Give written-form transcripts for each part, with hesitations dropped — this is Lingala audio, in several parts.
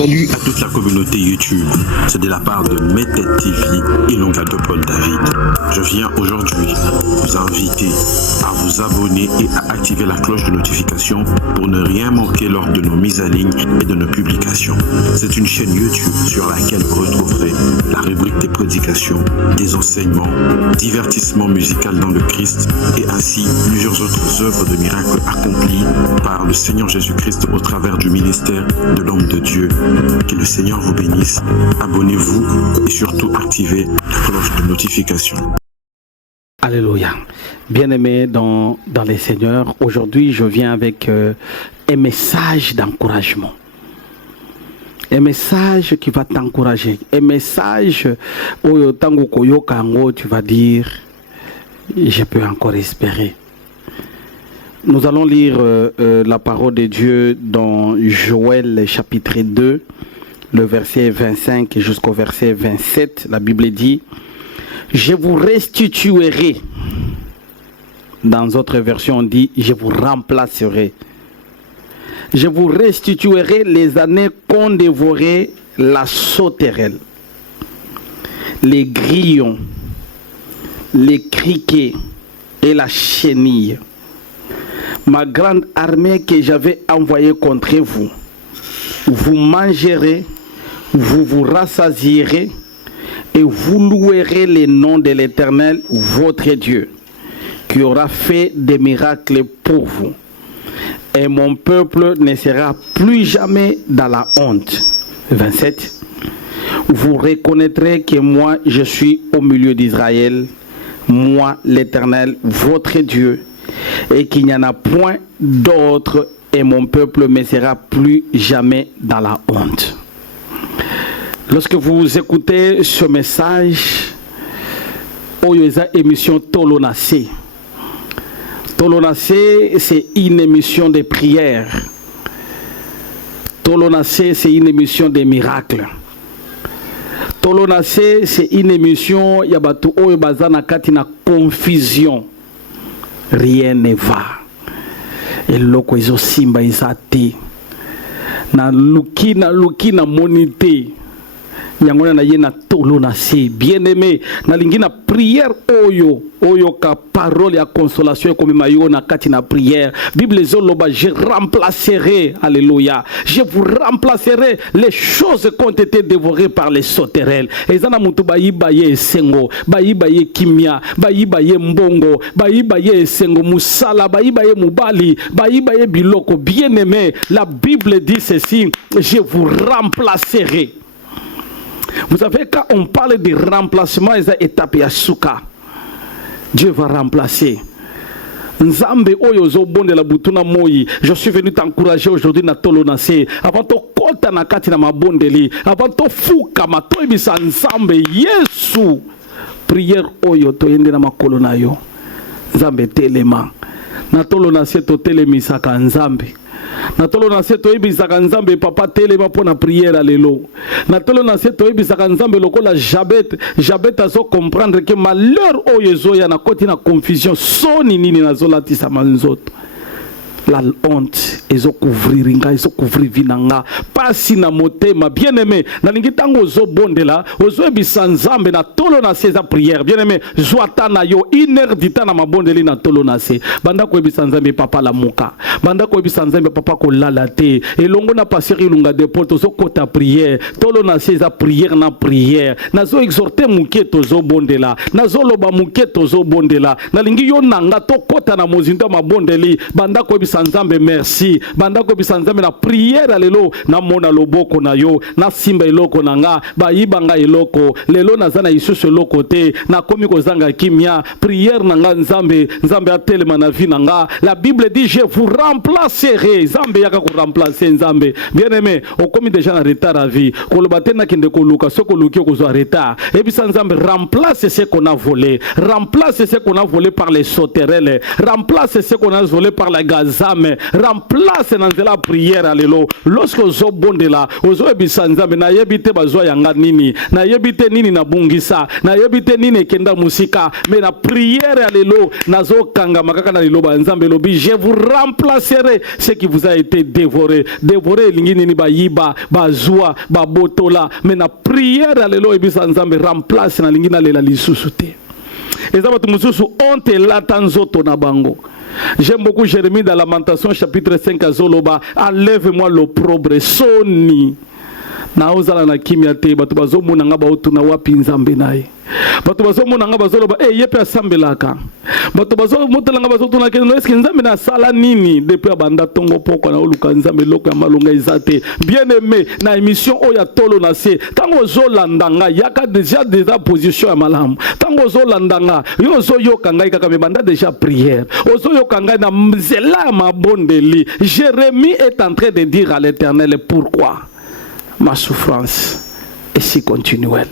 Salut à toute la communauté YouTube, c'est de la part de Meted TV et Longado Paul David. Je viens aujourd'hui vous inviter à vous abonner et à activer la cloche de notification pour ne rien manquer lors de nos mises à ligne et de nos publications. C'est une chaîne YouTube sur laquelle vous retrouverez la rubrique des prédications, des enseignements, divertissements musical dans le Christ et ainsi plusieurs autres œuvres de miracles accomplies par le Seigneur Jésus-Christ au travers du ministère de l'homme de Dieu. Que le Seigneur vous bénisse. Abonnez-vous et surtout activez la cloche de notification. Alléluia. Bien-aimés dans les Seigneurs, aujourd'hui je viens avec un message d'encouragement. Un message qui va t'encourager. Un message où tu vas dire, je peux encore espérer. Nous allons lire la parole de Dieu dans Joël chapitre 2, le verset 25 jusqu'au verset 27. La Bible dit, je vous restituerai. Dans d'autres versions on dit, je vous remplacerai. Je vous restituerai les années qu'ont dévoré la sauterelle, les grillons, les criquets et la chenille. Ma grande armée que j'avais envoyée contre vous. Vous mangerez, vous vous rassasierez et vous louerez le nom de l'Éternel, votre Dieu, qui aura fait des miracles pour vous. Et mon peuple ne sera plus jamais dans la honte. 27. Vous reconnaîtrez que moi, je suis au milieu d'Israël, moi, l'Éternel, votre Dieu, et qu'il n'y en a point d'autre, et mon peuple ne sera plus jamais dans la honte. Lorsque vous écoutez ce message, Oyoza émission Tolonacé. Tolonacé, c'est une émission de prière. Tolonacé, c'est une émission de miracles. Tolonacé, c'est une émission Yabatu Oyobazana Katina confusion. Rien ne va. Et loko izo simba izate. Na luki na monite. Yangona na yena Tolonacé. Bien aimé. Na lingina prière oyo ka parole ya consolation comme mayo na katina prière. Bible zoloba, je remplacerai, alléluia. Je vous remplacerai les choses qui ont été dévorées par les sauterelles. Ezana mutu baye sengo, baye kimia, baye mbongo, baye sengo musala, baye mubali, baye biloko. Bien aimé, la Bible dit ceci, je vous remplacerai. Vous savez, quand on parle de remplacement, il y a une étape à Souka. Dieu va remplacer. Nzambe oyozo bonde la butuna moyi. Je suis venu t'encourager aujourd'hui na Tolonacé. Avant to kota na kati na mabondeli. Avant to fuka mato ebisa Nzambe Yesu. Prière oyo to yende na makolo na yo. Nzambe telema. Na Tolonacé to telemisaka Nzambe. Na Tolonacé to ebisaka Nzambe papa telema pona prière lelo. Na Tolonacé to ebisaka Nzambe lokola Jabet azo comprendre que malheur oyezo ya na koti na confusion soni nini na zolatisa manzoto. La honte ezo couvrir nga, ezo couvrir vinanga pasi na motema. Bien aimé, na lingi tango ozo bondela ozo ebisa Nzambe na Tolonacé za prière. Bien aimé, zwata na yo inerdita na mabondeli na Tolonacé. Banda ko ebisa Nzambe papa la muka. Banda ko ebisa Nzambe papa ko lalate. Elongo na passer ilunga de porte ozo kota prière. Tolonacé za prière na prière. Nazo exhorter muketo zo bondela. Nazo loba muketo zo bondela. Na lingi yo nanga to kota na mozindo mabondeli. Banda ko ebisa Nzambe merci. Banda ko ebisa Nzambe na prière lelo na mona loboko na yo. Na simba eloko na nga. Ba yibanga eloko. Lelo na zana isusu eloko te. Na komi ko zanga kimia. Prière na nga Nzambe. Nzambe atelema na vi na nga. La Bible dit je vous remplacerai. Nzambe yaka ko remplacer Nzambe. Bien aimé, on komi déjà na retard à vie. Ko lobate na kende ko luka soko luki ko zo retard. Ebisa Nzambe remplace ce qu'on a volé. Remplace ce qu'on a volé par les sauterelles. Remplace ce qu'on a volé par la gaza. âme remplace na nzela prière lelo lorsque ozo bondela ozo ebisa nzambe na yebite bazwa yanga nini na yebite nini na bungisa na yebite nini kenda musika mais na prière lelo nazo kanga makaka na lelo ba nzambe lobi je vous remplacerai ce qui vous a été dévoré lingi nini ba yiba bazwa ba botola mais na prière lelo ebisa nzambe remplace na lingi na lela lisusu te ezaba tumususu onte latanzoto na bango. J'aime beaucoup Jérémie dans Lamentation chapitre 5 à Zoloba. Enlève-moi l'opprobre soni. Na ozala na kimia te bato bazomona nga baotuna wapi nzambe naye. Bato bazomona nga bazoloba yepe asambelaka. Bato bazomotela nga bazotuna ke no eske nzambe na sala nini depuis abanda tongo poko na oluka nzambe loko ya malonga ezate. Bien aimé na émission oya tolo na se tango zolandanga yaka déjà position ya malamu. Tango zolandanga yo zo yokanga kaka me banda déjà prière. Ozo yokanga na mzela mabondeli. Jérémie est en train de dire à l'Éternel pourquoi ma souffrance est si continuelle.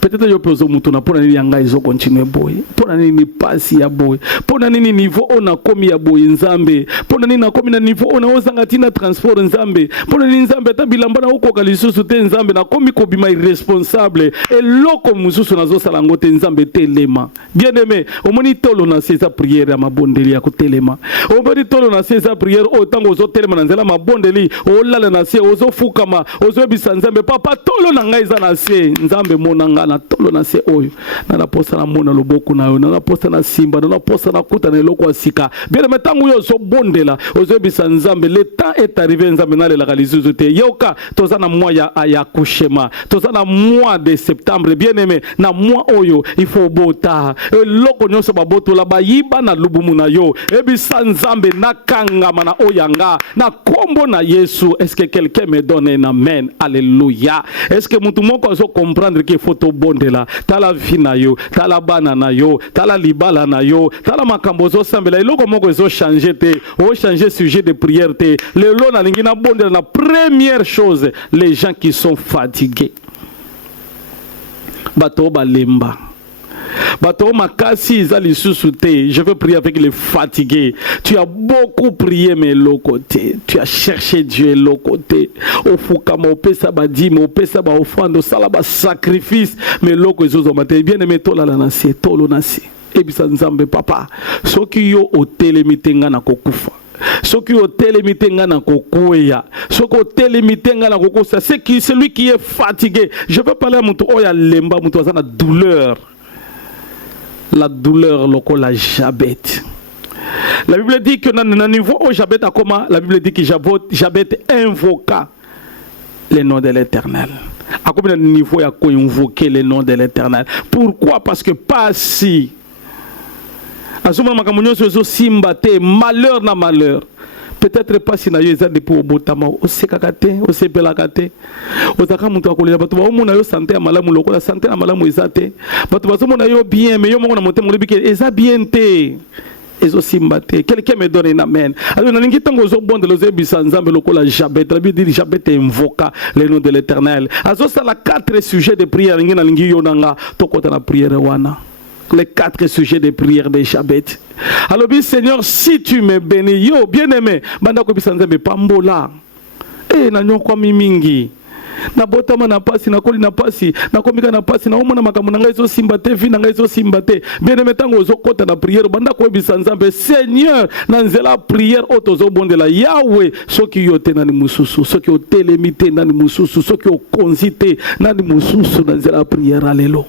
Peut-être yo pezo mutuna pona nini yanga izo continue boy. Pona nini pasi ya boy. Pona nini niveau ona komi ya boy nzambe. Pona nini na komi na niveau ona ozanga tina transport nzambe. Pona nini nzambe ta bilamba na uko kalisusu te nzambe na komi ko bima irresponsable. Et loko mususu nazo sala ngote nzambe telema. Bien aimé, omoni tolo na seza prière ya mabondeli ya kotelema. Omoni tolo na seza prière o tango zo telema na nzela mabondeli o lala na se ozo fukama ozo bisa nzambe papa tolo na ngai za na se nzambe monanga na tolo na se oyo na posa na mona loboko na yo na posa na simba na posa na kuta na eloko asika bien metangu yo so bondela ozo bisa nzambe le temps est arrivé nzambe na lela kalizuzu te yoka toza na mois ya kushema toza na mois de septembre bien aimé na mois oyo il faut bota eloko nyonso baboto la bayiba na lubumu na yo ebisa nzambe na kangama na oyanga na kombo na Yesu. Est-ce que quelqu'un me donne un amen? Alléluia. Est-ce que mutu moko azo comprendre que photo bondela tala vina yo tala bana na yo tala libala na yo tala makambo zo sambela eloko moko zo changer te o changer sujet de prière te lelo na lingina bondela na première chose les gens qui sont fatigués bato balemba bato makasi zali susute. Je veux prier avec les fatigués. Tu as beaucoup prié mais l'autre côté. Tu as cherché Dieu l'autre côté. Au fukama au pesa badime au pesa ba offrande au salaba sacrifice mais l'autre zozo maté bien aimé tola la nasi tolo nasi. Ebisa nzambe papa. Soki yo otelemite nga na kokufa. Soki otelemite nga na kokuya. Soki otelemite nga na kokusa. C'est celui qui est fatigué. Je veux parler à mon tour oya lemba mon tour na douleur. La douleur local la Jabet. La Bible dit que dans le niveau où Jabet a comment la Bible dit que Jabet invoqua le nom de l'Éternel. À combien de niveau il a invoqué le nom de l'Éternel? Pourquoi? Parce que pas si. À ce moment où simbate malheur na malheur. Peut-être pas si na yo ezande pour botama o sekakate o sepelakate o taka mutu akolela bato ba mona yo santé ya malamu lokola santé na malamu ezate bato bazo mona yo bien mais yo moko na motema lebi ke eza bien te ezo simbate. Quelqu'un me donne un amen. Alors na lingi tango zo bonde loze bisa nzambe lokola Jabet la Bible dit Jabet invoqua le nom de l'Éternel. Azo sala 4 sujets de prière lingi na lingi yo nanga tokota na prière wana. Les 4 sujets de prière de Jabet. Alors, bien Seigneur, si tu me bénis, yo, bien aimé, banda ko bisanze me pambola. Na nyoko mimingi. Na botama na pasi, na koli na pasi, na komika na pasi, na omona makambo na ngai zo simbate, vi na ngai zo simbate. Bien aimé tango zo kota na prière, banda ko bisanze Seigneur, na nzela prière otozo bondela Yahweh, soki yo te na ni mususu, soki o telemite na ni mususu, soki o konzite na ni mususu na nzela prière alelo.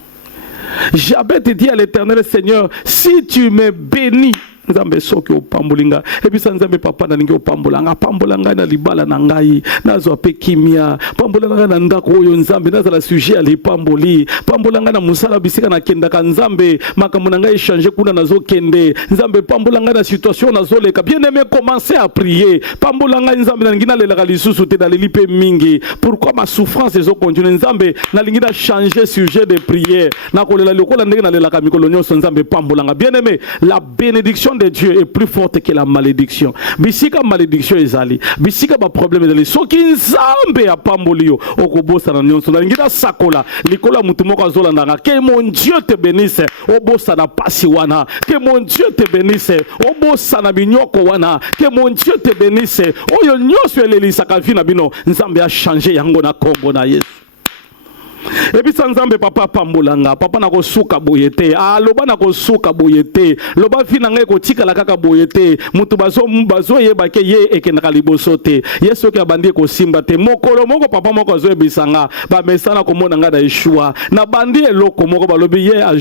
Jabet dit à l'Éternel Seigneur, si tu me bénis, nzambe soki opambolinga ebisa nzambe papa na ningi opambolanga pambolanga na libala na ngai nazo pe kimia pambolanga na ndako oyo nzambe nazala sujet ali pamboli pambolanga na musala bisika na kenda ka nzambe makambo na ngai changer kuna nazo kende nzambe pambolanga na situation nazo leka bien aimé commencer à prier pambolanga nzambe na ngina lela lisusu te na lelipe mingi pourquoi ma souffrance ezo continuer nzambe na lingina changer sujet de prière na kolela lokola ndenge na lela ka mikolo nyonso nzambe pambolanga bien aimé la bénédiction de Dieu est plus forte que la malédiction. Bisika malédiction ezali, bisika ba problème ezali. Soki nzambe ya pambolio, okobosa na nyonso na ngida sakola, likola mutu moko azolanda nga. Que mon Dieu te bénisse, obosa na pasi wana. Que mon Dieu te bénisse, obosa na binyoko wana. Que mon Dieu te bénisse. Oyo nyonso elelisaka vi na bino, nzambe a changé yango na kombo na Yesu. Et puis nzambe papa pambolanga, papa na kosuka boyete, loba na kosuka boyete, loba finanga kotika la kaka boyete, mutu bazo yeba ke ye ekendaka liboso te. Yesu ki abandi ko simba te, mokolo moko papa moko zo ebisanga, ba mesana komona nga na Yeshua, na bandi eloko moko balobi ye a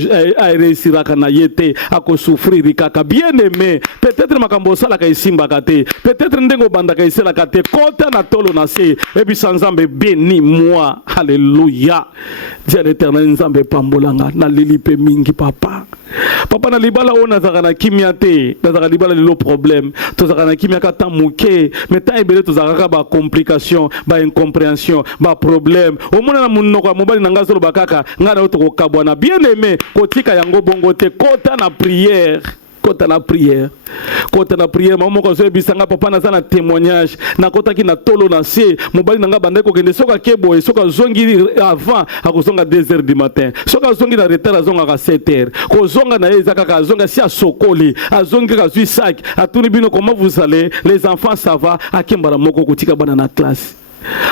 réussiraka na yete, ako souffrir kaka. Bien aimé, peut-être makambo sala ka simba kate, peut-être ndengo banda ka isela kate, kota na tolo na se, et puis nzambe béni moi, alléluia. Dieu l'éternel nzambe pambolanga na lilipe mingi papa. Papa na libala ona zaka na kimia te, na zaka libala lilo problème. To zaka na kimia ka tamuke, mais ta ebele to zaka ba complication, ba incompréhension, ba problème. O mona na munoko mobali na ngazolo bakaka, ngana oto ko kabwana. Bien aimé, kotika yango bongo te, kota na prière. Kota na prière. Kota na prière, maman ko zo bisanga papa na sana témoignage. Na kota ki na tolo na se, mobali nanga bande ko kende soka kebo e soka zongi avant akozonga 2h du matin. Soka zongi na retard azonga ka 7h. Ko zonga na ezaka ka zonga si asokoli, azongi ka zui sac. Atuni bino comment vous allez? Les enfants ça va, akembala moko kotika bana na classe.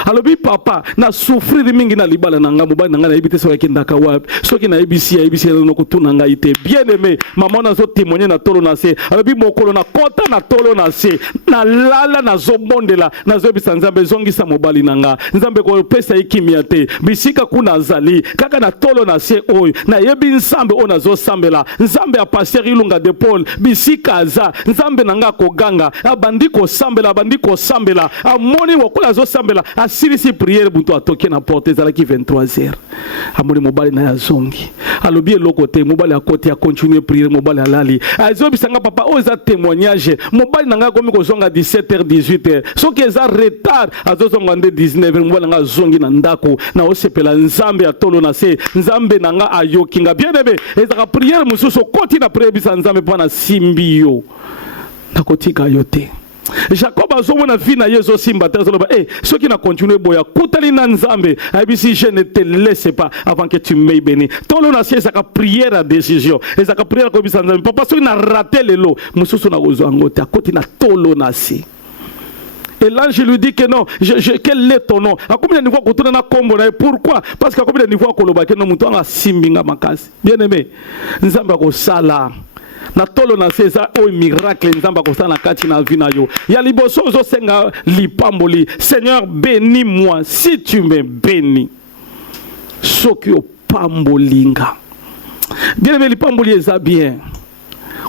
Alors bi papa na souffrir mingi na libala nanga mobali nanga na ebite so yakendaka wapi soki na ABC no kutuna nga ite bien aimé maman na zo témoigner na tolo na se alors bi mokolo na kota na tolo na se na lala na zo bondela na zo bisa nzambe zongisa mobali nanga nzambe ko pesa ikimia te bisika kuna zali kaka na tolo na se oyo na yebi nzambe ona zo sambela nzambe a passer ilunga de Paul bisika za nzambe nanga ko ganga abandi ko sambela amoni wakola zo sambela a sirisi prière bunto atoke na porte ezalaki 23h amoni mobali na ya zongi alobi eloko te mobali a côté a continuer prière mobali alali azobisanga papa o eza témoignage mobali nanga komi ko zonga 17h 18h soki eza retard azozonga nde 19h mobali nanga zongi na ndako na osepela nzambe atolo na se nzambe nanga ayokinga bien aimé ezaka prière mususu koti na prière bisa nzambe pana simbio na kotika yote. Jacob a zomona na vie na Yesu simba te zoloba ceux qui na continuer boya kutali na nzambe abisi je ne te laisse pas avant que tu m'aies béni tolo na sie saka prière à décision et saka prière ko bisa nzambe papa so na raté lelo mususu na kozango te akoti na tolo na sie. Et l'ange lui dit que non, quel est ton nom? À combien de niveaux qu'on tourne na kombo na pourquoi? Parce qu'à combien de niveaux qu'on loba que non muto nga simbinga makasi. Bien aimé, nzambe ko sala na tolo na sesa o miracle nzamba ko sana kati na vie na yo ya liboso zo senga lipamboli Seigneur bénis-moi si tu me bénis soki o pambolinga bien aimé lipamboli eza bien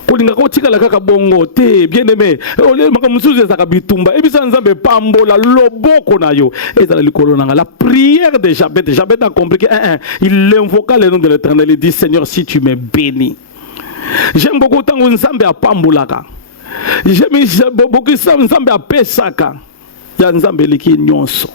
kolinga ko tikala kaka bongo te bien aimé ole makamusuzu ezaka bitumba ebisa nzambe pambola loboko na yo ezala likolo nanga la prière de Jabez a compris que il invoqua le nom de l'Éternel, il dit Seigneur si tu me bénis. J'aime beaucoup tant que nzambe a pambolaka. J'aime beaucoup nzambe a pesaka. Ya nzambe liki nyonso.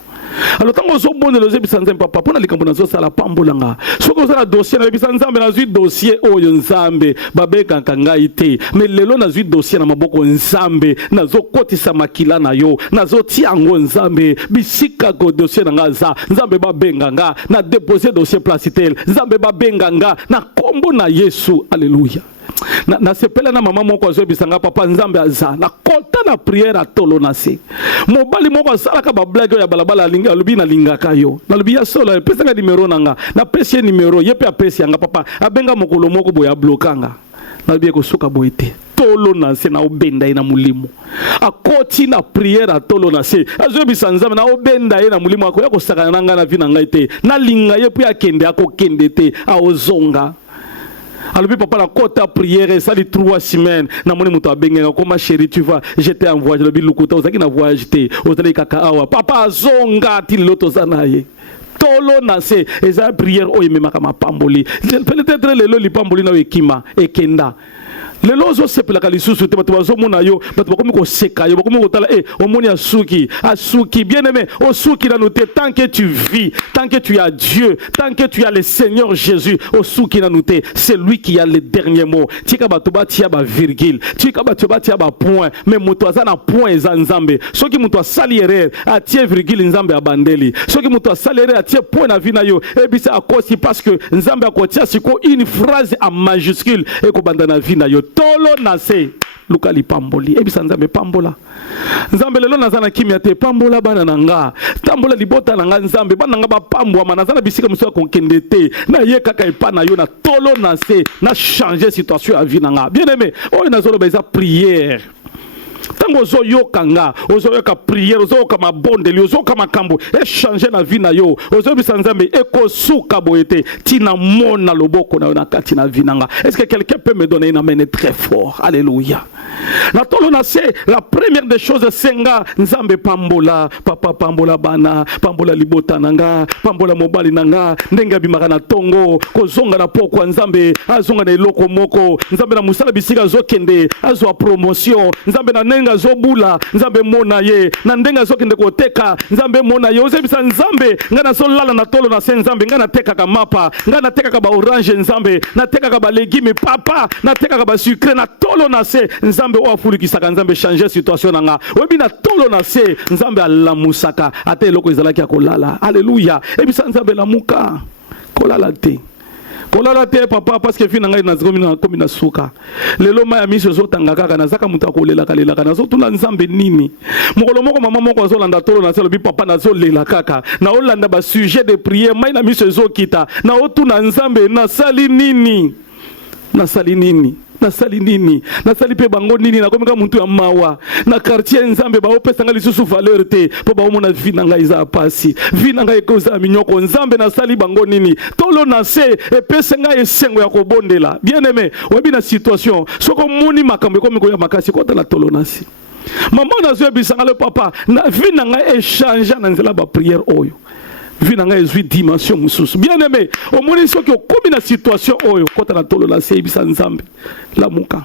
Alors tant que zo bonne loze bisa nzambe papa pona likambo na zo sala pambolanga. Soko za dossier na bisa nzambe na zui dossier oyo nzambe babeka kanga ite. Mais lelo na zui dossier na maboko nzambe na zo kotisa makila na yo. Na zo tiango nzambe bisika ko dossier na ngaza. Nzambe babenga nga na déposer dossier placitel. Nzambe babenga nga na kombo na Yesu. Alléluia. Na sepela na mama moko zo bisanga papa nzambe aza na kota na prière atolo na se mobali moko asalaka ba blague ya balabala linga alobi na lingaka yo na lobi ya solo pesa nga numéro nanga na pesa numéro yepe apesa yanga papa abenga mokolo moko boya blokanga na lobi ko suka boite tolo na se na obenda ina mulimo akoti na prière atolo na se azo bisanzame na obenda ina mulimo akoya ko saka nanga na vina ngai te na linga yepe akende akokende te aozonga. Alors papa la côte à prière ça les 3 semaines na moni muto abenga comme chérie tu vas j'étais en voyage le bilukuta ozaki na voyage te ozali kaka awa papa zonga ti loto zanaye tolo na se eza prière o yemema kama pamboli peut-être lelo li pamboli na ekima ekenda Les lozo sepelaka lisusu te bato bazomona yo bato bakomi koseka yo bakomi kotala omoni asuki bien aimé osuki na noté tant que tu vis tant que tu as Dieu tant que tu as le Seigneur Jésus osuki na noté c'est lui qui a le dernier mot tika bato batia ba virgule tika bato batia ba point mais moto azana point eza nzambe soki moto asali erreur atie virgule nzambe abandeli soki moto asali erreur atie point na vie na yo ebisa akosi parce que nzambe akotia siko une phrase en majuscule et ko banda na vie na yo tolo nase luka lipamboli ebisa nzambe pambola nzambe lelo nazana kimia te pambola bana nanga tambola libota nanga nzambe bana nanga bapambwa manazana bisika muso konkende te na ye kaka epana yo na tolo nase na changer situation à vie nanga bien aimé o nazolo beza prière tango ozo yokanga ozo yoka prière ozo yoka mabondeli ozo yoka makambo échanger na vie na yo ozo bisa nzambe ekosuka boyete tina mona loboko na yo na kati na vie nanga. Est-ce que quelqu'un peut me donner une amène très fort? Alléluia. Na tolo na se la première des choses senga nzambe pambola papa pambola bana pambola libota nanga pambola mobali nanga ndenga bimaka na tongo kozonga na poko nzambe azonga na eloko moko nzambe na musala bisika zokende azwa promotion nzambe na nenga zobula nzambe mona ye na ndenga zokende koteka nzambe mona ye ozebisa nzambe ngana so lala na tolo na se nzambe ngana teka ka mapa ngana teka ka ba orange nzambe na teka ka ba légumes papa na teka ka ba sucre na tolo na se nzambe o afulikisaka nzambe changer situation nanga webi na tolo na se nzambe alamusaka ate eloko ezalaki ya kolala. Alléluia. Ebisa nzambe lamuka kolala te papa parce que fina ngai nazikomi komi na suka lelo maya miso zotanga kaka nazaka muta kolela kalelaka nazotuna nzambe nini mokolo moko mama moko azolanda tolo na selo bi papa nazolela kaka na olanda ba sujet de prière mai na miso ezokita na otuna nzambe nasali nini nasali pe bango nini na komika muntu ya mawa na quartier nzambe ba opesa ngali susu valeur te po ba omona vie na ngai za pasi vie na ngai koza minyoko nzambe nasali bango nini tolo na se epesa ngai esengo ya kobondela bien aimé webi na situation soko moni makambo komiko ya makasi kota na tolo na se maman nazo bisanga le papa na vie na ngai échanger na nzela ba prière oyo vie na ngai ezwi dimension mususu bien aimé omoni soki okomi na situation oyo kota na tolo na se ebisa nzambe lamuka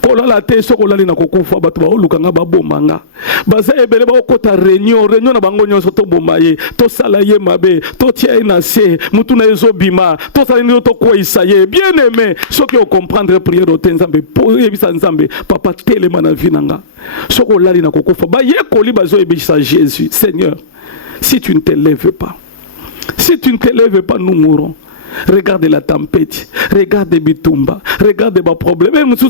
kolala te soko lali na kokufa bato baoluka nga baboma nga baza ebele baokota réunion na bango nyonso toboma ye tosala ye mabe totia ye na se mutu na ezobima tosala nini tokweyisa ye bien aimé soki okomprendre prière ote nzambe po yebisa nzambe papa telema na vie na nga soko lali na kokufa bayekoli bazoyebisa Jésus Seigneur. Si tu ne te lèves pas, nous mourrons. Regarde la tempête, regarde bitumba, regarde les problèmes. Même si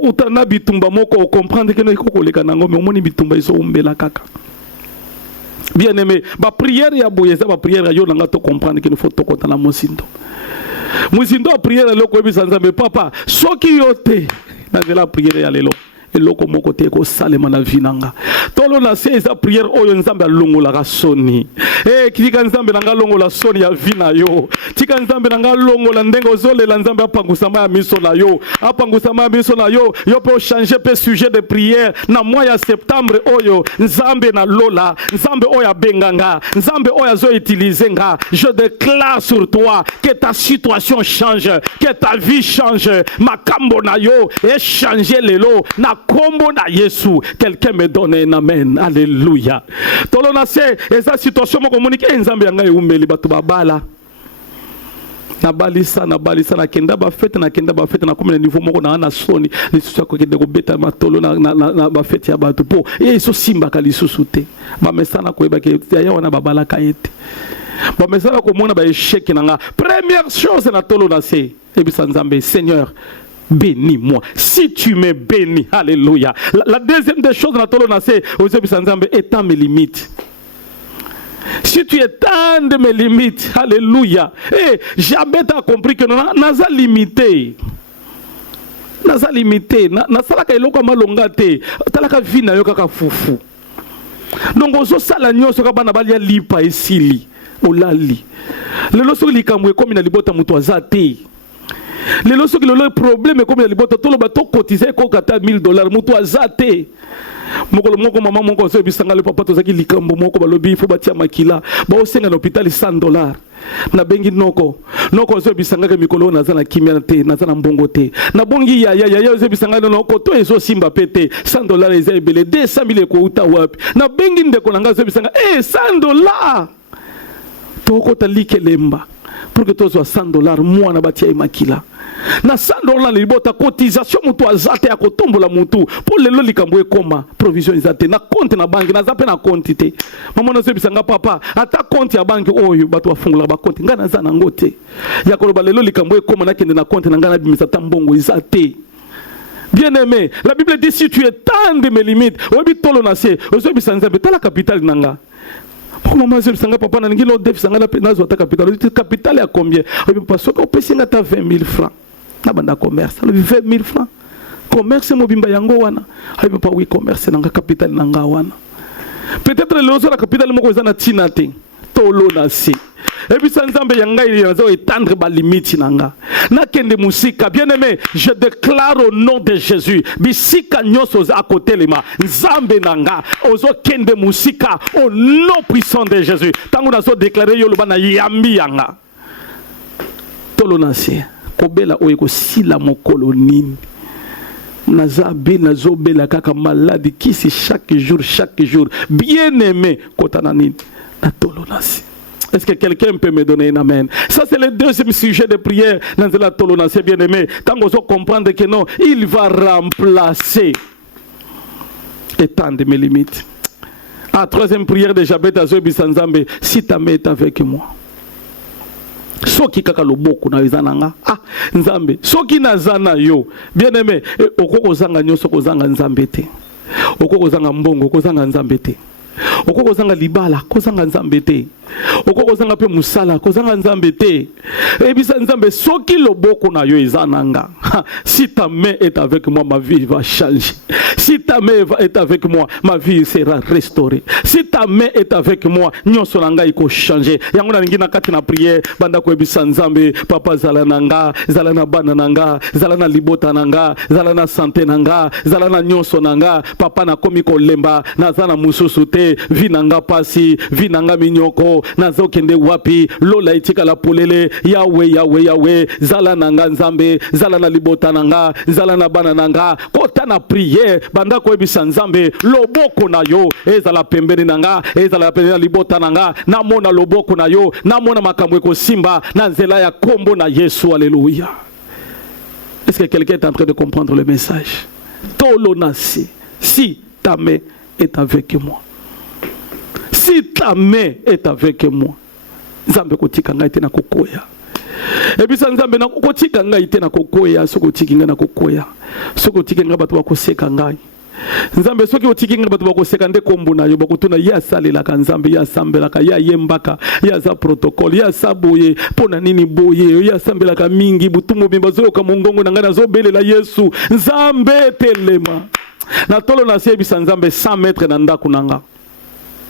utana bitumba moko comprendre que nous koleka nango mais omoni bitumba iso umbela kaka. Bien aimé, ba prière ya boyeza ba prière yo nanga to comprendre que nous faut to kota na mosindo. Mosindo prière loko ebisa nzambe papa, soki yote na la prière ya lelo. Eloko moko te ko salema na vinanga tolo na se eza prière oyo nzambe alongola soni kika nzambe nanga longola soni ya vina yo tika nzambe nanga longola ndengo ozolela nzambe apangusa ma miso na yo yo peut changer pe sujet de prière na mois ya septembre oyo nzambe na lola nzambe oyo benganga nzambe oyo zo utiliser nga je déclare sur toi que ta situation change que ta vie change makambo na yo et changer lelo na kombo na Yesu. Quelqu'un me donne un amen. Alléluia. Tolo na se eza situation moko monike nzambe yanga eumbeli bato babala na balisa na kenda ba fete na komena niveau moko na soni lisusu ko kende ko beta matolo na ba fete ya bato po yeso simba kali susu te ba mesana ko ebake ya wana babala kaete ba mesana ko mona ba échec nanga première chose na tolo na se ebisa nzambe Seigneur bénis-moi. Si tu me bénis, alléluia. La deuxième des choses, étends mes limites. Si tu étends de mes limites, alléluia. Et jamais tu as compris que nous sommes limités. Nous sommes limités. Nous sommes limités. Fufu. Donc, on s'est dit lipa esili. Olali. Le loso likamwe comme na libota mutu azate. Le problème est comme les libota tout le bateau cotisé $1000 mutu azate. moko maman moko zo bisanga le papa tozaki likambo moko balobi faut batia makila ba osenga na hôpital $100 na bengi noko zo bisanga ke mikolo na za na kimia te na za na mbongo te na bongi ya zo bisanga noko to ezo simba pete $100 eza ebele 200,000 ko uta wapi na bengi ndeko nanga zo bisanga $100 toko talike lemba pour que tozo $100 mwana batia makila na $100 libota cotisation mutu azate ya kotombola mutu pour lelo likambo ekoma provision izate na compte na banque na zape na compte te maman na sebisanga papa ata compte ya banque oyo bato afungula ba compte ngana za nango te ya koloba lelo likambo ekoma na kende na compte na ngana bimisa tambongo izate. Bien aimé, la Bible dit si tu étends mes limites obi tolo na se ozo bisanza betala capital nanga. Maman sebisanga papa na ngilo def sanga na nazo ta capital capital ya combien obi parce que opesinga ta 20,000 francs. Na banda commerce, 20,000 francs. Commerce mobimba yango wana. Hayi papa oui commerce nanga capital nanga wana. Peut-être le ozo la capital moko za na tina te. Tolo na se. Et puis ça nzambe yanga il va étendre ba limite nanga. Na kende musika bien aimé, je déclare au nom de Jésus, bisika nyoso à côté lema. Nzambe nanga ozo kende musika au nom puissant de Jésus. Tango nazo déclarer yo loba na yambi yanga. Tolo na se. Kobela oyeko sila mokolo nini nazabe nazobela kaka maladie qui c'est chaque jour bien aimé kotana nini na tolo nasi. Est-ce que quelqu'un peut me donner un amen? Ça c'est le deuxième sujet de prière dans la tolo nasi bien aimé. Tant qu'on comprendre que non, il va remplacer étendre mes limites. Troisième prière de Jabet Azobi Sanzambe, si ta main est avec moi. Soki kaka loboko na izananga nzambe soki nazana yo bien aimé okoko zanga nyoso kozanga nzambe te okoko zanga mbongo kozanga nzambe te okoko zanga libala kozanga nzambe te okoko zanga pe musala kozanga nzambe te ebisa nzambe soki loboko na yo izananga si ta main est avec moi ma vie va changer si ta main est avec moi ma vie sera restaurée si ta main est avec moi nyonso nanga iko changer yango na ngina kati na prière banda ko ebisa nzambe papa zala nanga zala na bana nanga zala na libota nanga zala na santé nanga zala na nyonso nanga papa na komi ko lemba na zana mususu te vinanga pasi vinanga minyoko nazo kende wapi lola itika la polele yawe zala nanga nzambe zala na libota nanga zala na bana nanga kota na prière banda ko ebisa nzambe loboko na yo ezala pembeni nanga ezala pembeni na libota nanga na mona loboko na yo na mona makambo eko simba na nzela ya kombo na Yesu. Alléluia. Est-ce que quelqu'un est en train de comprendre le message? Tolo nasi, si ta main est avec moi. Si ta main est avec moi, nzambe kotika ngai te na kokoya. Et puis ça nzambe na kotika ngai te na kokoya, soko tiki ngai na kokoya. Soko tiki ngai bato bakoseka ngai. Nzambe soki otiki ngai bato bakoseka nde kombo na yo bakotuna ya salela ka nzambe ya sambela ka ya yembaka ya za protocole ya saboye pona nini boye ya sambela ka mingi butumo bimba zo ka mongongo na ngai na zo belela Yesu nzambe telema. Na tolo na sebisa nzambe 100 mètres na ndaku nanga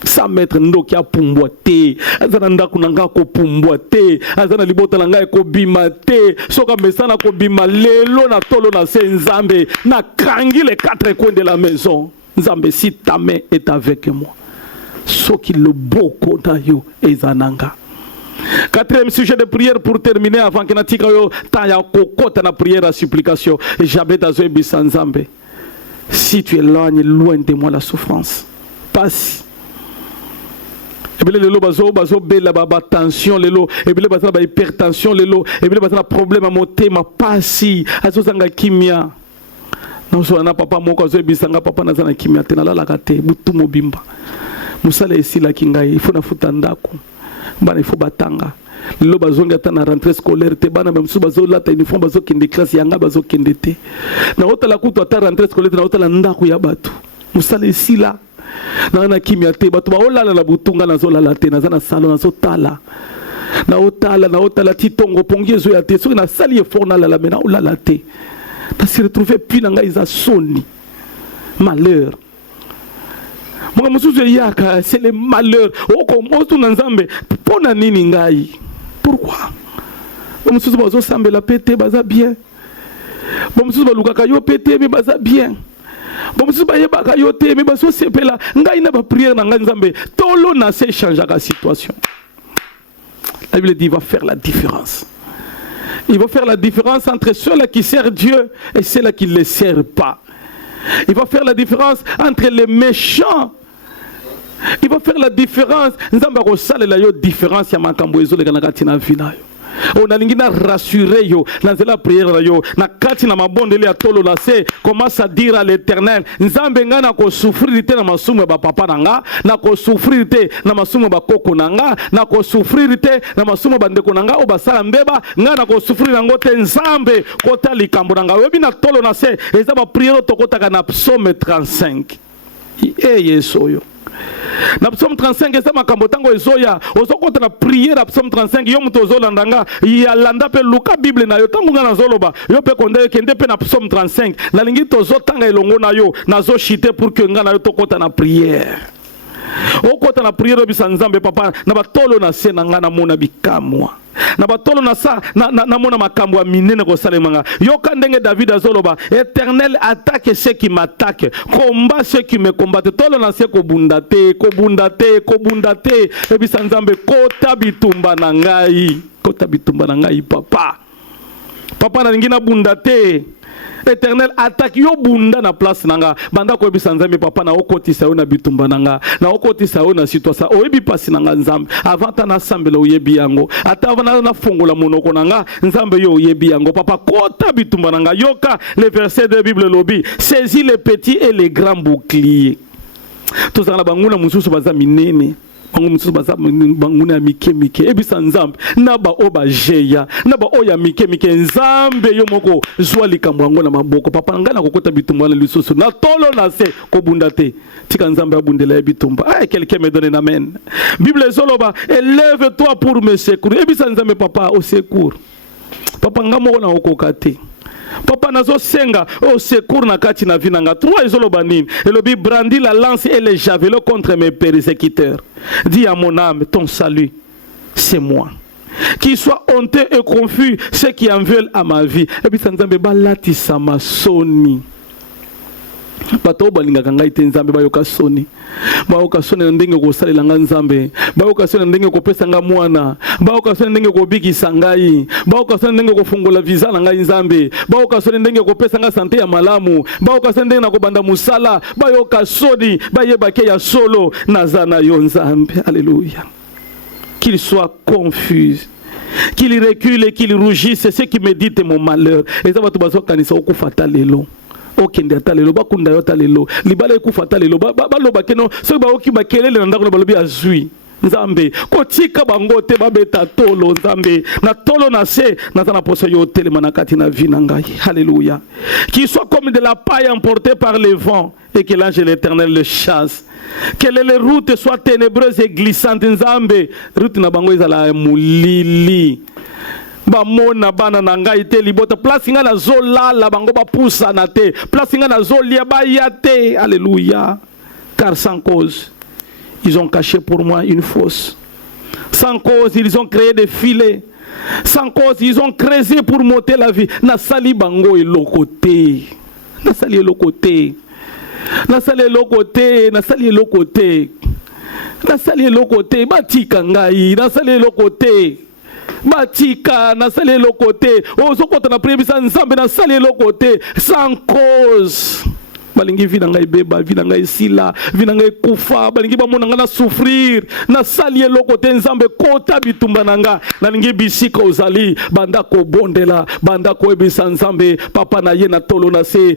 100 mètres ndoki apumbwa te azana ndaku nanga ko pumbwa te azana libota nanga ko bima te soka mesana ko bima lelo na tolo na se nzambe na kangi les 4 coins de la maison nzambe si ta main est avec moi soki le boko na yo ezananga. Quatrième sujet de prière pour terminer avant que na tika yo ta ya kokota na prière à supplication Jabet azo ebisa nzambe si tu éloignes loin de moi la souffrance passe. Et lelo bazo bela ba tension lelo et bien bazo ba hypertension lelo et bien bazo problème à monter ma pasi azo zanga kimia non so na papa moko azo bisanga papa na zana kimia te na la kate butu mobimba musala esila kingai ifuna futa ndako bana ifo batanga lelo bazonga ta na rentrée scolaire te bana même sous bazo lata uniforme bazo kende classe yanga bazo kende te na otala kutu ta rentrée scolaire na otala ndako ya batu musala esila na kimia te bato ba olala la butunga na zolala te na zana salon na zotala na otala titongo pongi zo ya te so na sali effort na la mena olala te ta se retrouver puis na ngai za soni malheur mo musuzu yaka c'est le malheur o ko moto na nzambe pona nini ngai pourquoi mo musuzu bazo sambela pete baza bien mo musuzu baluka kayo pete be baza bien Bon mosusu bayebaka yo te mais baso sepela ngai na ba prière na ngai nzambe tolo na se changer la situation. La Bible dit il va faire la différence. Il va faire la différence entre ceux-là qui servent Dieu et ceux-là qui ne le servent pas. Il va faire la différence entre les méchants. Il va faire la différence. Nzamba ko salela yo différence ya makambo ezoleka na kati na vie na yo. On a l'ingina rassuré yo, dans la prière yo, na kati na mabondele ya tolo la se, commence à dire à l'Éternel, nzambe nga na ko souffrir te na masumu ba papa nanga, na ko souffrir te na masumu ba koko nanga, na ko souffrir te na masumu ba ndeko nanga o basala mbeba, nga na ko souffrir nango te nzambe kota likambo nanga. Webi na tolo na se, eza ba prière to kota na psaume 35. Yeso yo. Na psaume 35 eza makambo tango ezoya ozokota na prière na psaume 35 yo muto ozolandanga ya landa pe luka bible na yo tango nga nazoloba yo pe konde kende pe na psaume 35 na lingi tozotanga elongo na yo nazo chite pour que nga na yo tokota na prière okota na prière bisa nzambe papa na batolo na se na nga na mona bikamwa na batolo na sa na mona makambo ya minene ko salemanga yoka ndenge David azoloba Éternel attaque ceux qui m'attaquent combat ceux qui me combattent tolo na se ko bundate e bisa nzambe kota bitumba na ngai papa na ngina bundate Éternel attaque yo bunda na place nanga banda ko ebisa nzambe papa na okotisa yo na bitumba nanga na okotisa yo na situation oyebi pasi nanga nzambe avant na sambela oyebi yango ata avant na fongola monoko nanga nzambe yo oyebi yango papa kota bitumba nanga yoka le verset de Bible lobi saisis les petits et les grands boucliers tozana banguna mususu baza minene banguna mike ebisa nzambe naba oba jeya naba oya mike nzambe yo moko zwa likambo yango na maboko papa ngana kokota bitumba na lisusu na tolo na se ko bundate tika nzambe abundela ya bitumba quelqu'un me donne un amen. Bible zoloba élève-toi pour me secourir ebisa nzambe papa au secours papa ngamo na okokate papa nazo senga au secours na kati na vinanga trois ezoloba nini elobi brandis la lance et les javelots contre mes persécuteurs. Dis à mon âme ton salut c'est moi. Qu'il soit honteux et confus ceux qui en veulent à ma vie. Et puis ça nzambe balati sama soni. Bato balinga kanga ite nzambe bayoka soni. Bayoka soni ndenge ko salela nga nzambe. Bayoka soni ndenge ko pesa nga mwana. Bayoka soni ndenge ko bikisa ngai. Bayoka soni ndenge ko fungola visa na ngai nzambe. Bayoka soni ndenge ko pesa nga santé ya malamu. Bayoka soni ndenge na ko banda musala. Bayoka soni bayeba ke ya solo nazana yo nzambe. Alléluia. Qu'il soit confus, qu'il recule et qu'il rougisse, c'est ce qui médite mon malheur. Et ça va tout baso kanisa okufa lelo. Okende atalelo bakunda yo talelo. Libala ekufa talelo. Ba loba keno so ba oki bakelele na ndako balobi azui. Nzambe kotika bango te babeta tolo nzambe na tolo na se na tana poso yo telema na kati na vie na ngai. Alléluia. Qu'il soit comme de la paille emportée par les vents et que l'ange de l'Éternel le chasse. Que les routes soient ténébreuses et glissantes nzambe. Route na bango ezala mulili. Ba mona bana na ngai te libota place nga na zola la bango ba poussa na te. Place nga na zolia ba ya te. Alléluia. Car sans cause ils ont caché pour moi une fosse. Sans cause, ils ont créé des filets. Sans cause, ils ont creusé pour monter la vie. Na sali bango et lokote. Na sali lokote. Na sali lokote. Na sali lokote. Na sali lokote. Batika ngai. Na sali lokote. Batika. Na sali lokote. Ozokota na prière nzambe na sali lokote. Sans cause. Balingi vina ngai beba vina ngai sila vina ngai kufa balingi ba mona ngana souffrir na salie lokote nzambe kota bitumba nanga na lingi bisika ozali banda ko bondela banda ko ebisa nzambe papa na ye na tolo na se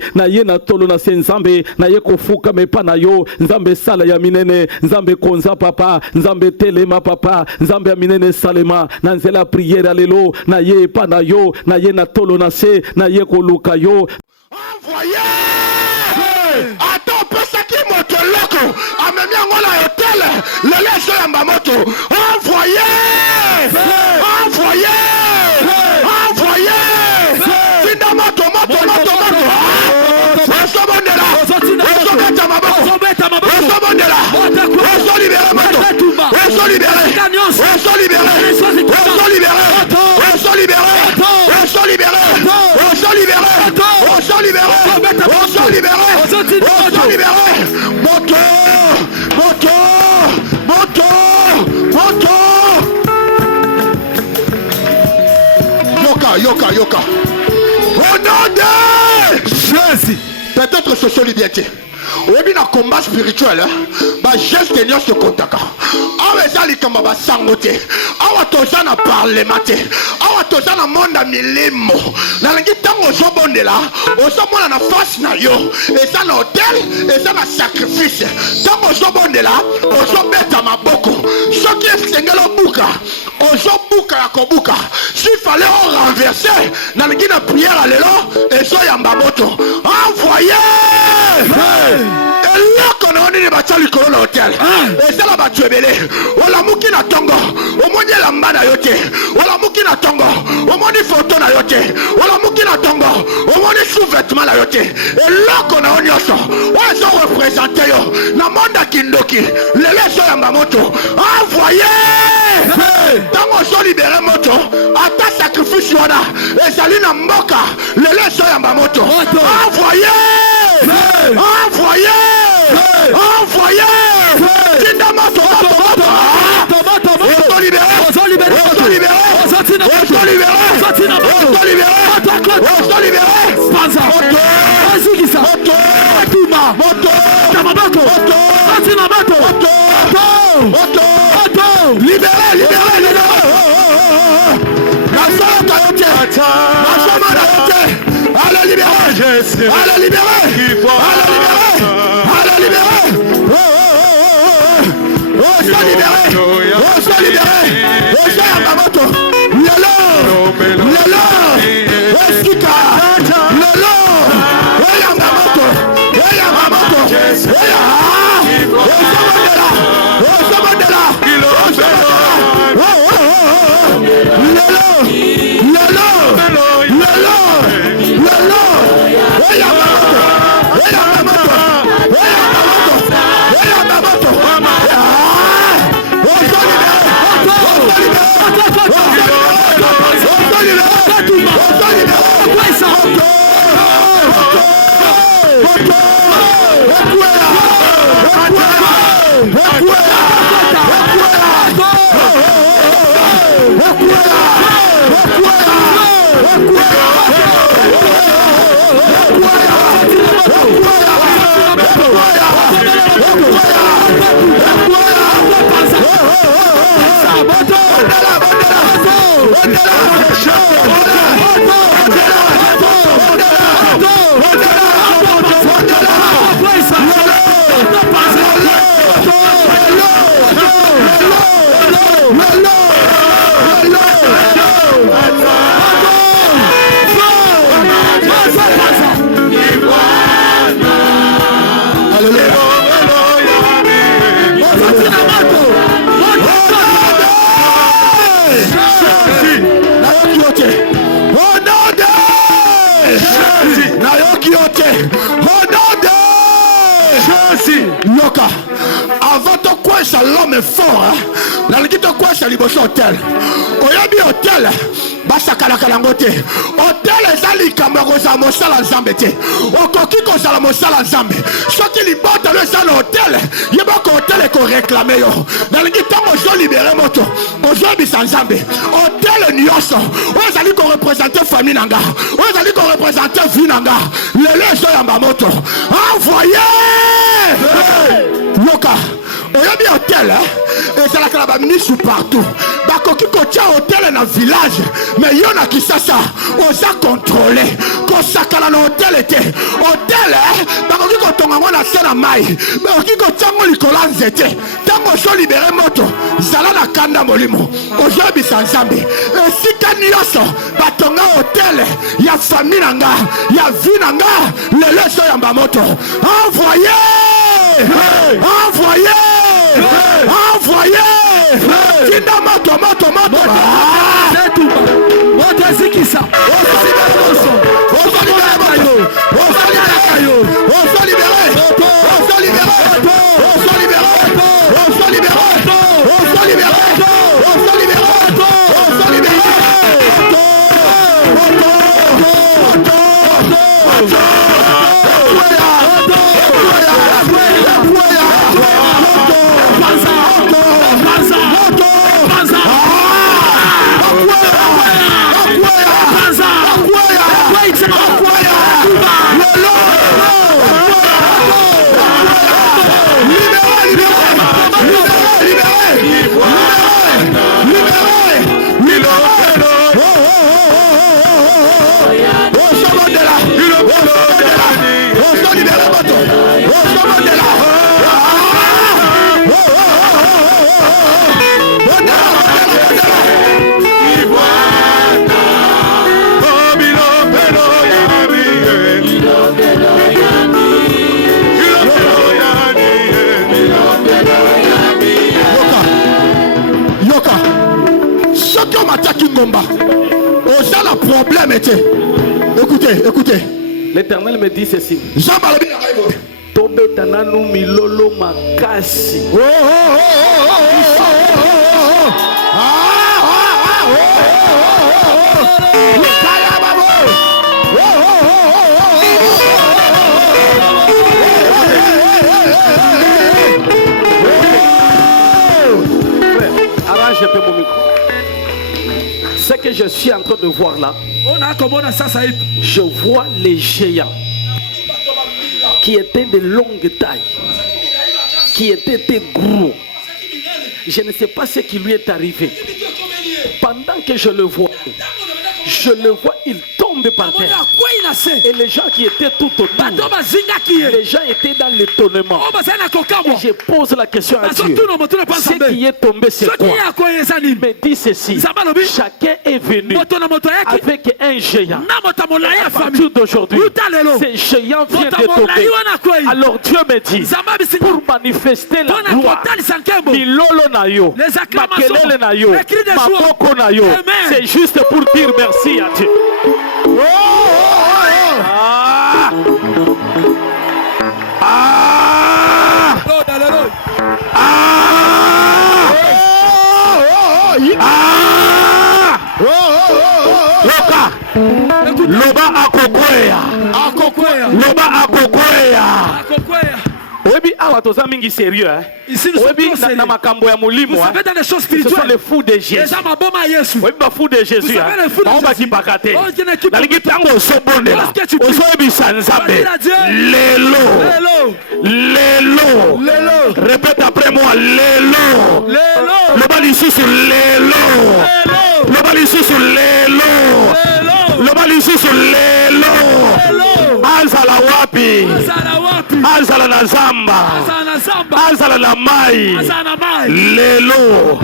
nzambe na ye kofuka mepa na yo nzambe sala ya minene nzambe konza papa nzambe telema papa nzambe ya minene salema na nzela prière lelo na ye pa na yo na ye na tolo na se na ye koluka yo envoyez. Attends, pesa qui moto loco. Amemi angola hotel. Le laisse ya moto. Envoyez. Tinda moto. Osobondela. Osobeta maboko. Osobondela. Osolibere moto. Osolibere. libéré. Ozo libéré. Moto. Yoka. Au nom de Jésus. Peut-être ce sont liberté. Oyebi na combat spirituel, ba geste nyonso kotaka. Awa ezali kamba ba sangote. Awa toza na parlement te. Awa toza na monde milimo. Na langi tango zobondela, ozomona na face na yo. Eza na hôtel, eza na sacrifice. Tango zobondela, ozobeta maboko. Soki esengelo buka, ozobuka ya kobuka. S'il fallait renverser, na langi na prière lelo, ezo yamba moto. Envoyez! eloko na oni ni batia likolo na hotel ezala bato ebele olamuki na tongo omoni elamba na yo te olamuki na tongo omoni foto na yo te olamuki na tongo omoni sous-vêtement na yo te eloko na oni nyonso oyo ezo représente yo na monde ya kindoki lelo ezoyamba moto envoye ntango ozolibere moto ata sacrifice wana ezali na mboka lelo ezoyamba moto envoye Tinda moto avant de quoi l'homme est fort, dans le guide quoi ça liboso hôtel. Oyabi hôtel, basa kala kalangote. Hôtel ezali kamero za mosala nzambe. Okoki ko sala mosala nzambe. Soki libota le sala hôtel, yeba ko hôtel ko réclamer yo. Dans le guide tango zo libérer moto. Ozo bisa nzambe. Hôtel nyonso. Ozali ko représenter famille nanga. Ozali ko représenter vie nanga. Lele zo yamba moto. Envoyez! Yoka, oyebi hôtel, et ça la kalaba ministre partout. Bakoki kotia hôtel na village, mais yo na Kisasa, osa contrôler. Kosakala na hôtel était. Hôtel, bakoki kotonga mona sena mai. Bakoki kotia ngo likola nzete. Tango so libéré moto, zala na kanda molimo. Oyebi sanzambe. Sika nyonso, batonga hôtel, ya famille nanga, ya vie nanga, lelo so yamba moto. Envoyez! Envoyez! Envoyez! Tinda moto. Ntango mataki ngomba. Oza la problème était. Écoutez. L'Éternel me dit ceci. Jean balobi na kaibo. Tobeta nanu milolo makasi. Arrange un peu mon micro. Ce que je suis en train de voir là, je vois les géants qui étaient de longue taille, qui étaient gros. Je ne sais pas ce qui lui est arrivé. Pendant que je le vois, il tombe par terre. Et les gens qui étaient tout autour, les gens étaient dans l'étonnement. Et je pose la question à Dieu. Ce qui est tombé, c'est quoi? Il me dit ceci. Chacun est venu avec un géant. À partir d'aujourd'hui, ce géant vient de tomber. Alors Dieu me dit, pour manifester la gloire, Milolo Nayo, Makelele Nayo, Maboko Nayo, c'est juste pour dire merci à Dieu. Loba akokwea. Obi awa toza mingi sérieux hein. Obi na makambo ya mulimo hein. Ce sont les fous de Jésus. Obi ba fous de Jésus hein. On va qui pakate. Na lingi tango sobondela. Ozobi sanzabe. Lelo. Répète après moi lelo. Loba lisusu lelo. Loba lisusu lelo. Loba lisusu lelo. Azala wapi. Azala na zamba. Azala na mai. Lelo.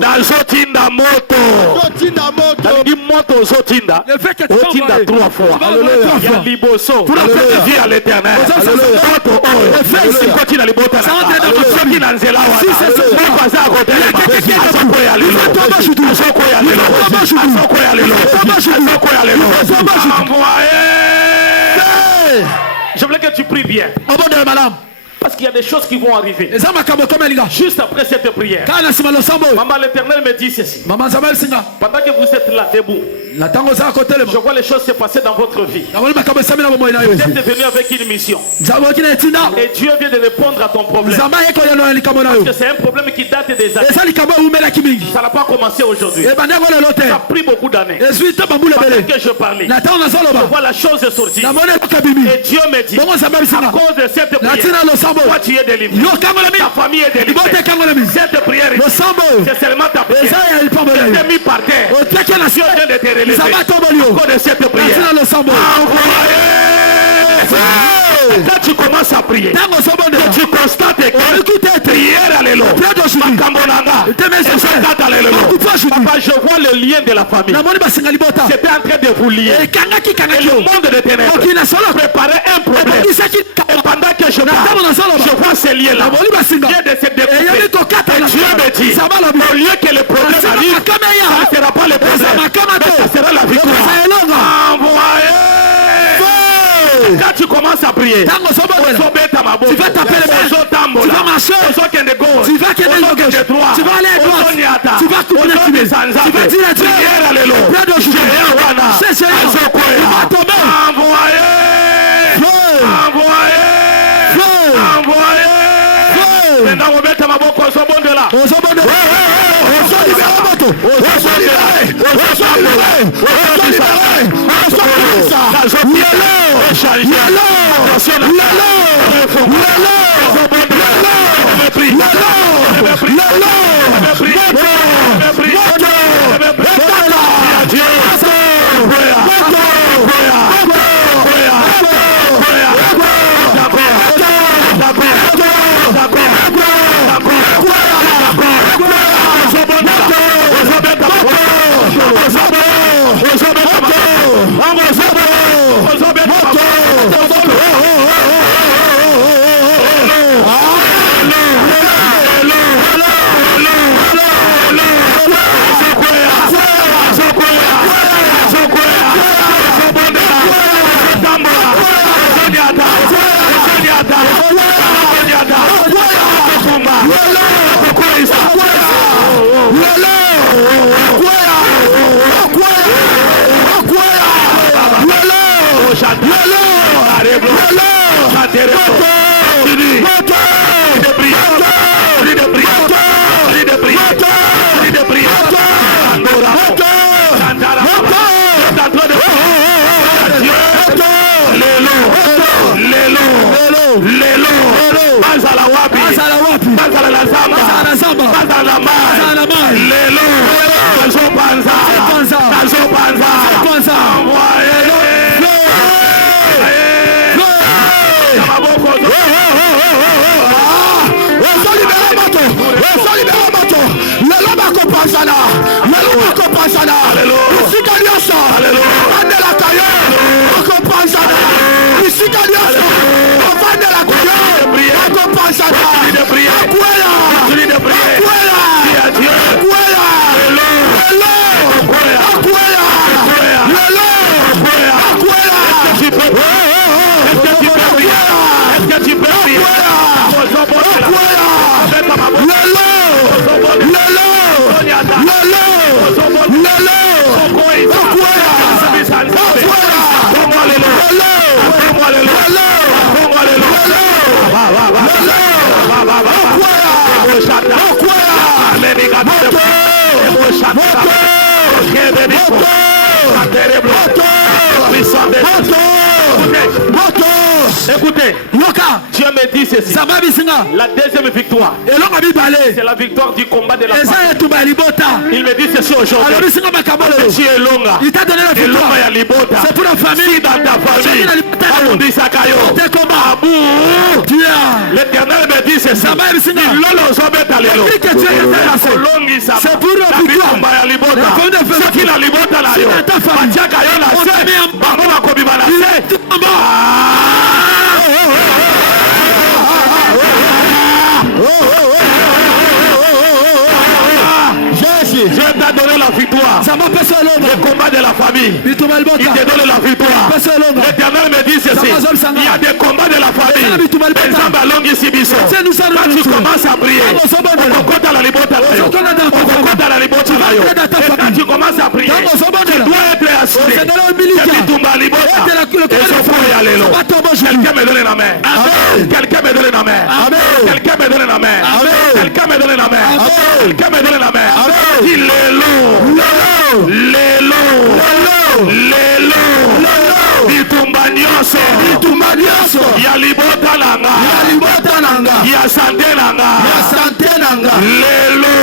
Nazotinda moto. Nalingi moto zotinda. Otinda 3 fois. Ya liboso. Vie à l'éternel. Moto oyo. Koti na libota na. Soki na nzela wana. Moko aza akotelema. Asoko ya lelo. Asoko ya lelo. Je voulais que tu pries bien. Parce qu'il y a des choses qui vont arriver. Juste après cette prière. Maman, l'Éternel me dit ceci. Pendant que vous êtes là debout, je vois les choses se passer dans votre vie. Vous êtes venu avec une mission. Et Dieu vient de répondre à ton problème. Parce que c'est un problème qui date des années. Ça n'a pas commencé aujourd'hui. Ça a pris beaucoup d'années. Pendant que je parlais, je vois la chose sortir. Et Dieu me dit, à cause de cette prière, toi tu es délivré. Ta famille est délivrée. Cette prière, c'est seulement ta prière. Je t'ai mis par terre. Dieu vient de te relever. À cause de cette prière. Quand tu commences à prier, tu constates que prière à l'élo. Papa, je vois le lien de la famille. C'était en train de vous lier. Et le monde de ténèbres préparait un problème. Et pendant que je parle, je vois ces liens-là. Vient de se développer. Et Dieu me dit, au lieu que le problème arrive, ça ne sera pas le problème, mais ça sera la victoire. Envoyez. Quand tu commences à prier, tu vas taper les mains, tu vas marcher, tu vas aller à droite, tu vas couper les fumées, tu vas dire à Dieu, près de Jésus, c'est Jésus, il va tomber. Envoyez. Maintenant on met ta main au sobonde là. zamba lelo nazopanza Écoutez, Dieu me dit ceci. La deuxième victoire, c'est la victoire du combat de la famille. Il me dit ceci aujourd'hui. Tu es longa. C'est pour la famille. Si dans ta famille, l'Éternel me dit ceci. C'est pour la Dieu t'a donné la victoire. Le combat de la famille. Il t'a donné la victoire. L'Éternel me dit ceci. Il y a des combats de la famille. Quand tu commences à prier, quand tu commences à prier, tu dois être assuré. Quelqu'un me donne la main. Quelqu'un me donne la main. Quelqu'un me donne la main. Quelqu'un me donne la main. Quelqu'un me donne la main. Lelo bitumba nyonso ya libota nanga ya sante nanga lelo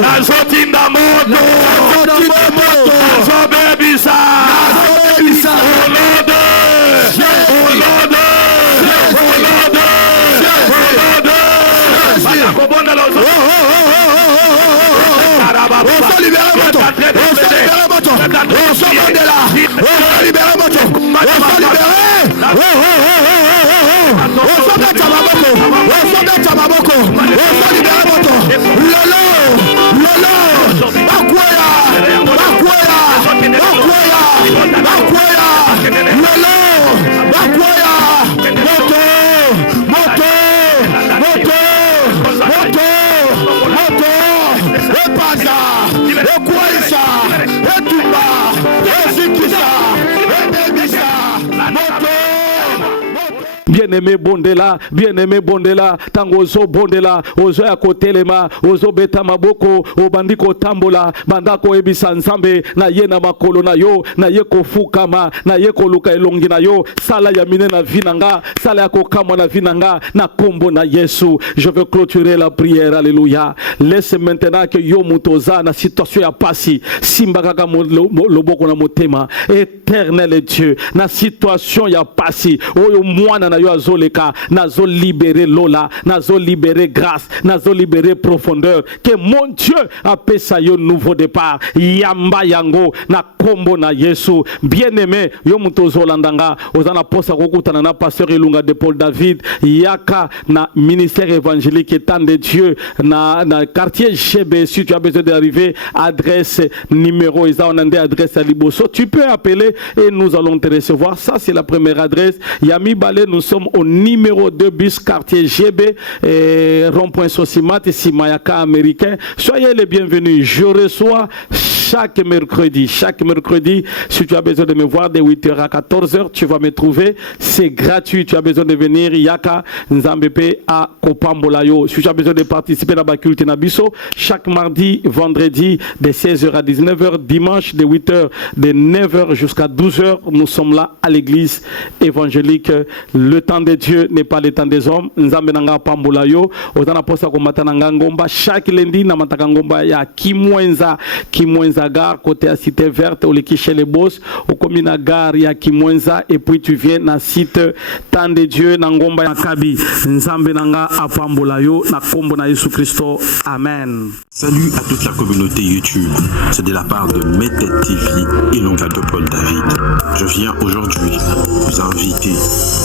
nazotinda moto nazobebisa olode banakobonda lozo bien-aimé bondela tango ozo bondela ozo ya kotelema ozo beta maboko obandi kotambola banda koyebisa nzambe na ye na makolo na yo na ye kofukama na ye koluka elongi na yo sala ya mine na vinanga sala ya kokamwa na vinanga na kombo na Yesu. Je veux clôturer la prière. Alléluia. Laisse maintenant que yo mutoza na situation ya pasi simba kaka loboko na motema. Éternel Dieu na situation ya pasi oyo mwana na yo azoleka nazo libérer lola nazo libérer grâce nazo libérer profondeur que mon Dieu apesa yo nouveau départ yamba yango na kombo na Yesu. Bien-aimé yo mutozo landanga ozana posa kokutana na pasteur Ilunga de Paul David yaka na ministère évangélique étant de Dieu na quartier GB. Si tu as besoin d'arriver, adresse numéro adresse à Liboso, tu peux appeler et nous allons te recevoir. Ça c'est la première adresse. Yami Balé, nous sommes au numéro 2 bis quartier GB rond-point Sosimat et Simayaka américain. Soyez les bienvenus. Je reçois chaque mercredi, si tu as besoin de me voir de 8h à 14h, tu vas me trouver. C'est gratuit. Tu as besoin de venir. Yaka Nzambepe à Kopambolayo. Si tu as besoin de participer à la culte Nabiso, chaque mardi, vendredi, de 16h à 19h, dimanche, de 8h, de 9h jusqu'à 12h, nous sommes là à l'église évangélique. Le temps de Dieu n'est pas le temps des hommes. Nzambe nanga Pambolayo. Ozana posa komatana ngomba. Chaque lundi, namataka ngomba ya Kimwenza Gare, côté à Cité Verte, au Leki chez les boss, au commune Gare, ya Kimwenza, et puis tu viens na site Temps de Dieu, na ngomba ya Kabi. Nzambe nanga Apambolayo, na kombo na Yesu Christo. Amen. Salut à toute la communauté YouTube. C'est de la part de Metet TV et l'oncle de Paul David. Je viens aujourd'hui vous inviter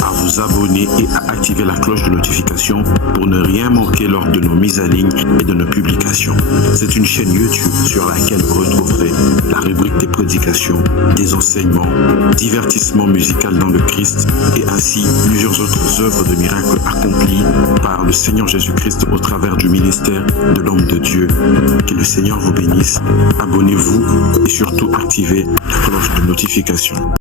à vous abonner et à activer la cloche de notification pour ne rien manquer lors de nos mises à ligne et de nos publications. C'est une chaîne YouTube sur laquelle vous retrouverez la rubrique des prédications, des enseignements, divertissements musicaux dans le Christ et ainsi plusieurs autres œuvres de miracles accomplies par le Seigneur Jésus-Christ au travers du ministère de l'homme de Dieu. Que le Seigneur vous bénisse. Abonnez-vous et surtout activez la cloche de notification.